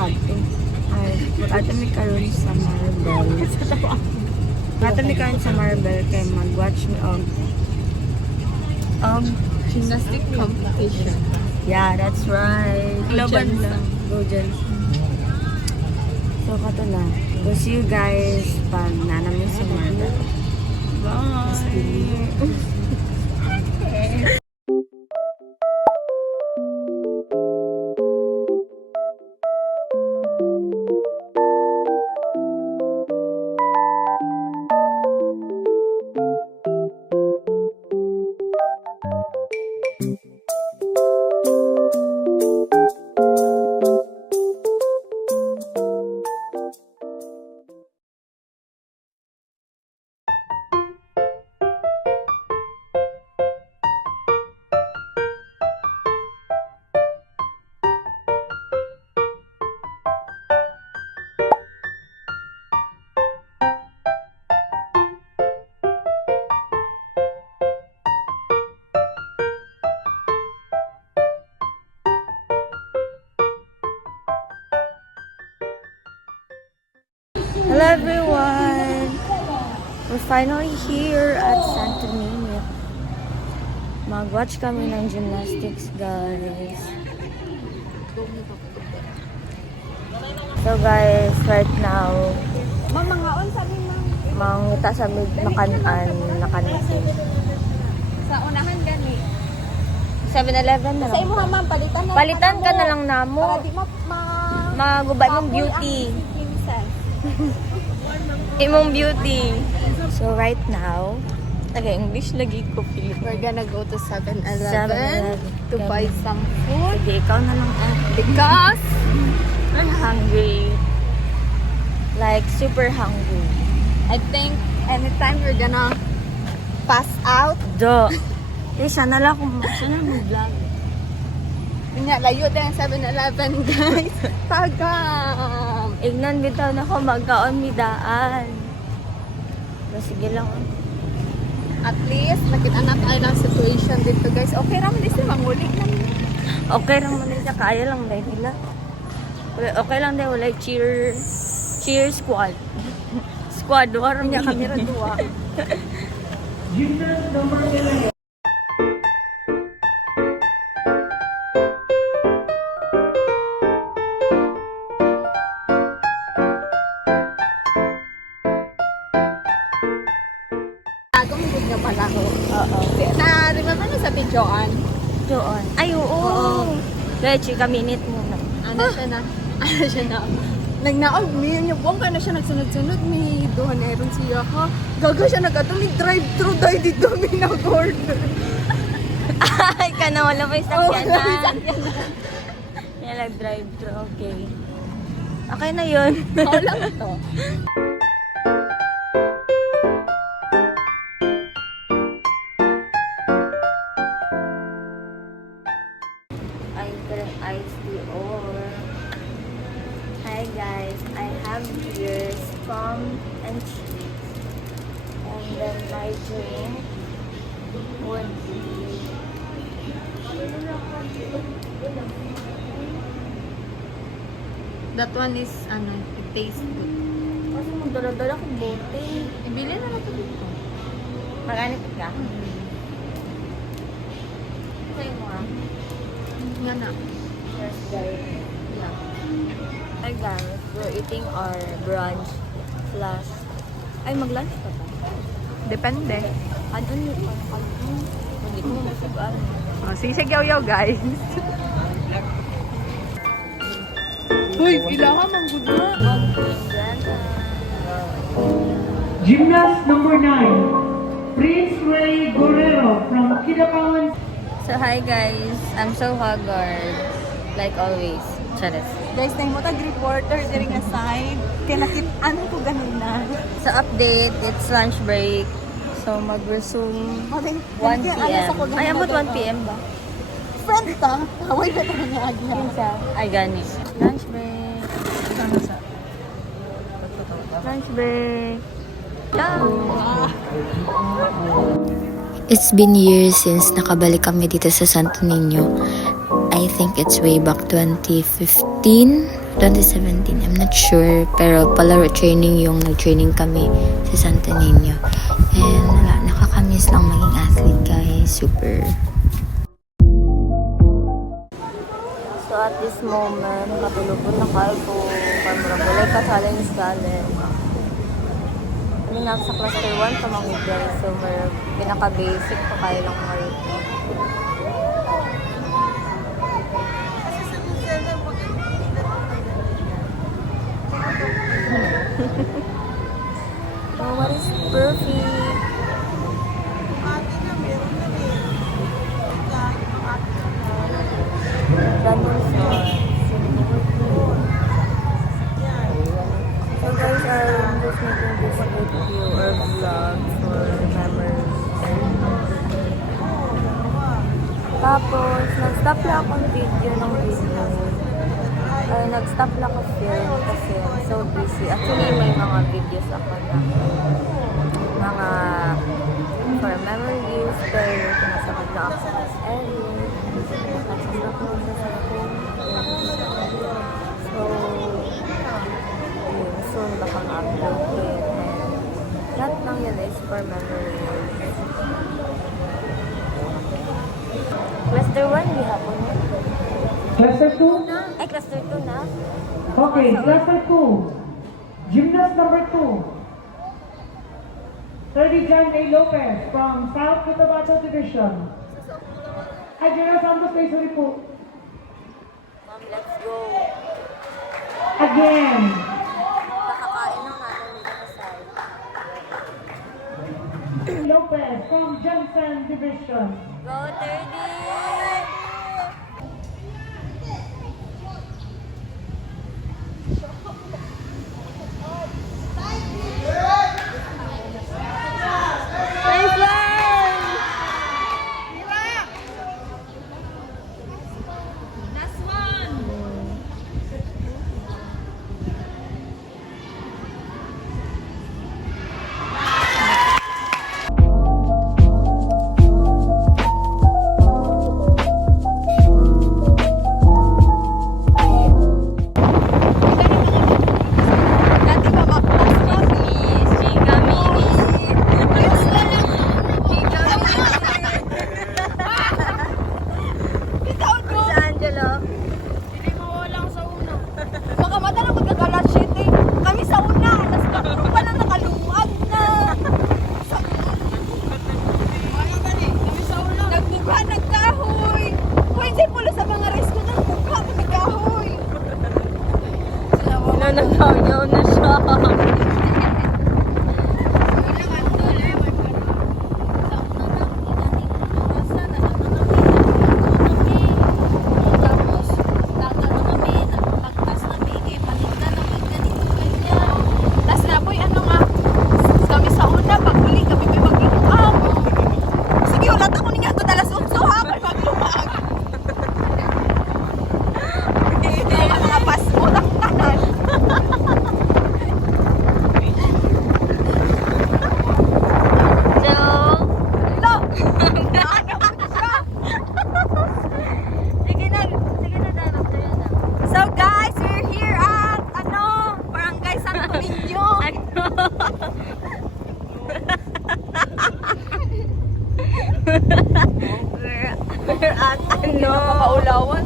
ate. Ay, mag-ate mi karon sa Marble. Mag-ate mi karon sa Marble kay mag-watch me Gymnastic competition. yeah, that's right. Laban Jensen. lang. Go Jensen. So, kato na. We'll see you guys pag nanamin sa Marble. Bye! Hello everyone! We're finally here at Santo Niño. Mag-watch kami ng gymnastics, guys. So guys, right now, Mamangaon sa amin, ma'am. mangita sa makanan na kanisin. Sa unahan gani. 7-Eleven na Sa lang. imo ha, ma'am, palitan na. Palitan ka na lang namo. Para di Magubay mong beauty. Imong beauty. So right now, taga-English lagi ko feel. We're gonna go to 7-Eleven 7-Eleven. to buy some food Sige, ikaw na lang. because I'm hungry. Like, super hungry. I think anytime we're gonna pass out. Do. Siya na lang kung siya na mag-vlog. Nga, layo din ang 7-Eleven, guys. Tagam! Ignan bitaw na ko magkaon mi daan. So, sige lang. At least, nakita na tayo ng situation dito, guys. Okay naman din sila, mangulik lang. Okay lang man nila. Kaya lang dahil nila. Okay lang dahil wala cheer squad. Squad. Waram niya kamera duwa. Agong good nga pala ko. Oo. Na-remember mo sa videoan? Doon. Ay, oo. Oo. Kaya chika minute muna. Ano siya na? Ano siya na? Nagnaon, may buwang ka na siya nagsunod-sunod, may doon meron siya ha. Gaga siya nagkatulig drive-thru dahil dito may nag-order. Ay, ka na wala pa yung Oo, wala pa yung sakyanan. Yan, nag-drive-thru. Okay. Okay na yun. Ako lang ito. I drink iced tea or... Hi guys, I have here spam and cheese. And then my drink would be... That one is, ano, it tastes good. Kasi magdala-dala kong bote. Ibili na lang ito dito. Mag-anip ka? Sa'yo mo ah. Nga na. Yes, guys. Yeah. Hi guys, we're eating our brunch slash... Ay, mag-lunch ka ba? Depende. Ano nyo pa? Hindi ko masugaan. Oh, sisig-yaw-yaw, guys. Uy, kailangan mang good na. Gymnast number 9, Prince Ray Guerrero from Kidapawan. So hi guys, I'm so haggard. Like always. Charis. Guys, na mo tag-reporter diri nga side. Kaya nakitaan ko ganun na. So update, it's lunch break. So mag-resume 1 p.m. Ay, abot 1 p.m. ba? Friend ta, haway na tayo nga agya. Kinsa? Ay, gani. Lunch break. Lunch break. It's been years since nakabalik kami dito sa Santo Niño. I think it's way back 2015. 2017, I'm not sure. Pero palaro training yung nag-training kami sa Santo Niño. And wala, nakakamiss lang maging athlete guys. Super. So at this moment, matulupon na kayo po. Kamuragulay kasali ni Scarlett. Kami na sa cluster 1 pa mga guys. So may pinaka-basic pa kayo lang ma-repeat. Oh, what is perfect? Random songs. So guys, I'm just making this video or vlog for memories. Tapos, nag-stop lang akong video ng video. Ay, nag-stop lang ako film kasi I'm so busy. Actually, may mga videos ako na mga for memories, pero pinasakot na ako sa SLU. Nagsasak ako sa cellphone. So, yun, soon baka ma-upload it. And lahat lang yun is for memories. Cluster 1, di hapon yun. Cluster 2? Ay, cluster 2 na. Okay, cluster 2. Gymnast number 2. 30 John A. Lopez from South Cotabato Division. Ay, General Santos, kayo sorry po. Ma'am, let's go. Again. Kakakain lang natin dito sa side. Lopez from Johnson Division. Go, 30! Nanagaw na siya. We're at ano? Nakakaulawan.